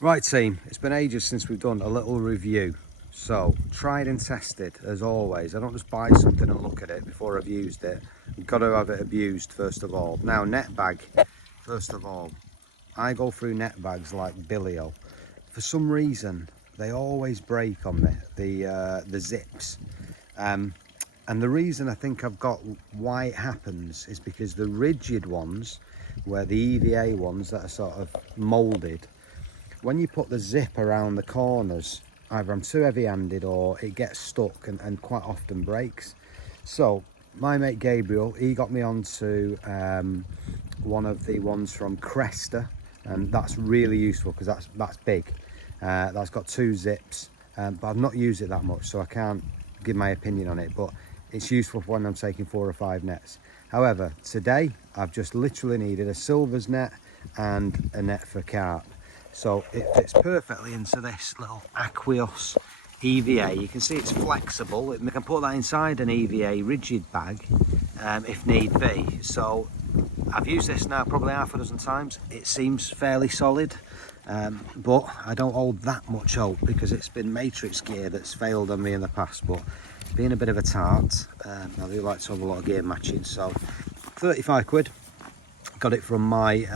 Right team, it's been ages since we've done a little review. So, tried and tested as always. I don't just buy something and look at it before I've used it. You've got to have it abused first of all. Now, net bag, first of all, I go through net bags like Billio. For some reason, they always break on me, the zips. And the reason I think I've got why it happens is because the rigid ones, where the EVA ones that are sort of moulded, when you put the zip around the corners, either I'm too heavy-handed or it gets stuck and quite often breaks. So my mate Gabriel, he got me onto one of the ones from Cresta, and that's really useful because that's big. That's got 2 zips, but I've not used it that much, so I can't give my opinion on it, but it's useful for when I'm taking 4 or 5 nets. However, today I've just literally needed a silvers net and a net for carp. So it fits perfectly into this little Aquos EVA. You can see it's flexible. We can put that inside an EVA rigid bag if need be. So I've used this now probably half a dozen times. It seems fairly solid, but I don't hold that much hope because it's been matrix gear that's failed on me in the past. But being a bit of a tart, I do like to have a lot of gear matching. So 35 quid. Got it from my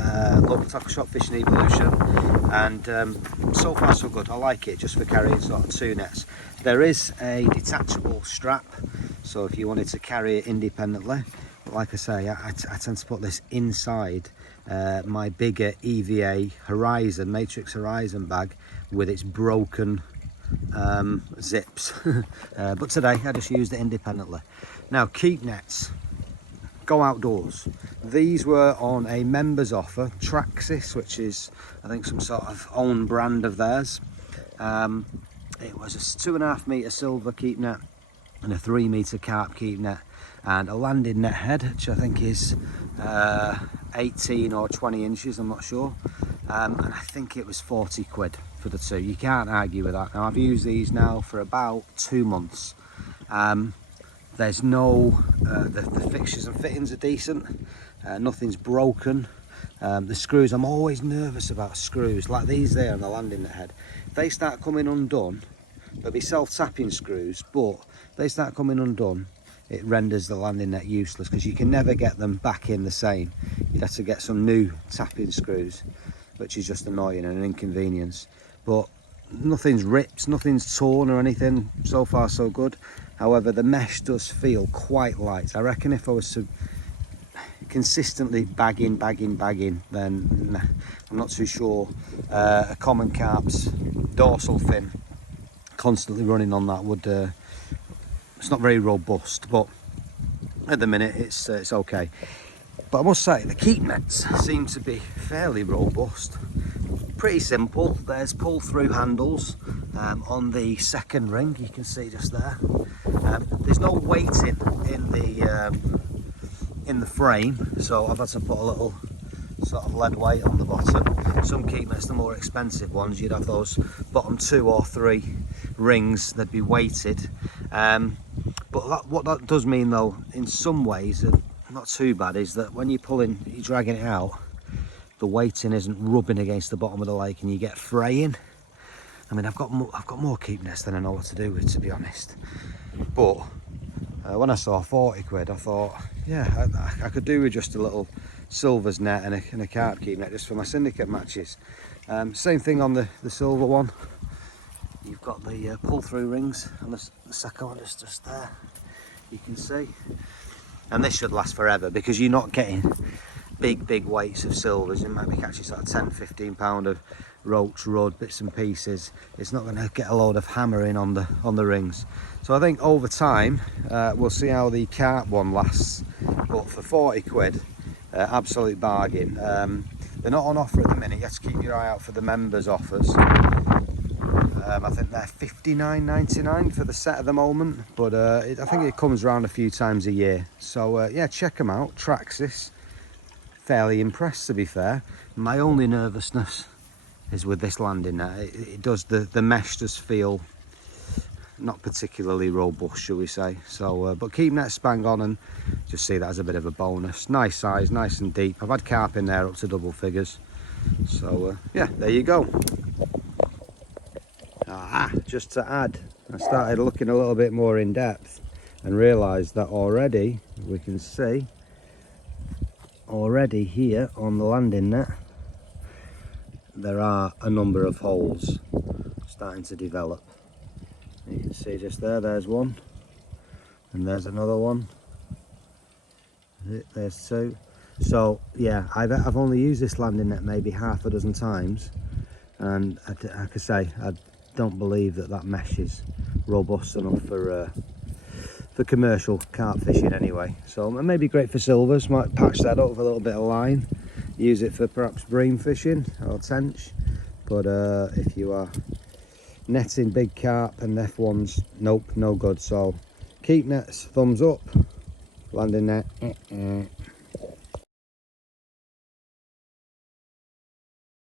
local tackle shop, Fishing Evolution, and so far so good. I like it just for carrying sort of 2 nets. There is a detachable strap, so if you wanted to carry it independently, but like I say, I tend to put this inside my bigger EVA Horizon, Matrix Horizon bag with its broken zips. But today I just used it independently. Now, keep nets. Go outdoors. These were on a members offer, Traxis, which is I think some sort of own brand of theirs. It was a 2.5 metre silver keep net and a 3 metre carp keep net and a landing net head, which I think is 18 or 20 inches, I'm not sure. And I think it was 40 quid for the 2. You can't argue with that. Now I've used these now for about 2 months. There's no, the fixtures and fittings are decent, nothing's broken. The screws, I'm always nervous about screws, like these there on the landing net head. If they start coming undone, they'll be self-tapping screws, but if they start coming undone, it renders the landing net useless because you can never get them back in the same. You'd have to get some new tapping screws, which is just annoying and an inconvenience. But nothing's ripped, nothing's torn or anything, so far so good. However, the mesh does feel quite light. I reckon if I was to consistently bagging, then nah, I'm not too sure. A common carp's dorsal fin constantly running on that would, it's not very robust, but at the minute it's okay. But I must say, the keep nets seem to be fairly robust. Pretty simple. There's pull-through handles on the second ring. You can see just there. There's no weighting in the frame, so I've had to put a little sort of lead weight on the bottom. Some keep nets, the more expensive ones, you'd have those bottom 2 or 3 rings. They'd be weighted. But what that does mean, though, in some ways, not too bad, is that when you're dragging it out, the weighting isn't rubbing against the bottom of the lake and you get fraying. I mean, I've got more keep nets than I know what to do with, to be honest. But when I saw 40 quid, I thought, yeah, I could do with just a little silvers net and a carp keep net just for my syndicate matches. Same thing on the silver one. You've got the pull-through rings, and the second one is just there. You can see. And this should last forever because you're not getting big weights of silvers. You might be catching sort of 10-15 pound of roach, rudd, bits and pieces. It's not going to get a load of hammering on the rings. So I think over time we'll see how the carp one lasts. But for 40 quid, absolute bargain. They're not on offer at the minute. You have to keep your eye out for the members offers. I think they're £59.99 for the set at the moment, but I think it comes around a few times a year. So yeah, check them out. Traxis. Fairly impressed, to be fair. My only nervousness is with this landing net. It does, the mesh does feel not particularly robust, shall we say. So but keep nets bang on, and just see that as a bit of a bonus. Nice size, nice and deep. I've had carp in there up to double figures. So yeah, there you go. just to add, I started looking a little bit more in depth and realised that already we can see already here on the landing net there are a number of holes starting to develop. You can see just there's one, and there's another one, there's two. So yeah, I've only used this landing net maybe half a dozen times, and like I say, I don't believe that mesh is robust enough for commercial carp fishing anyway. So it may be great for silvers, might patch that up with a little bit of line, use it for perhaps bream fishing or tench, but if you are netting big carp and F1s, nope, no good. So keep nets, thumbs up, landing net.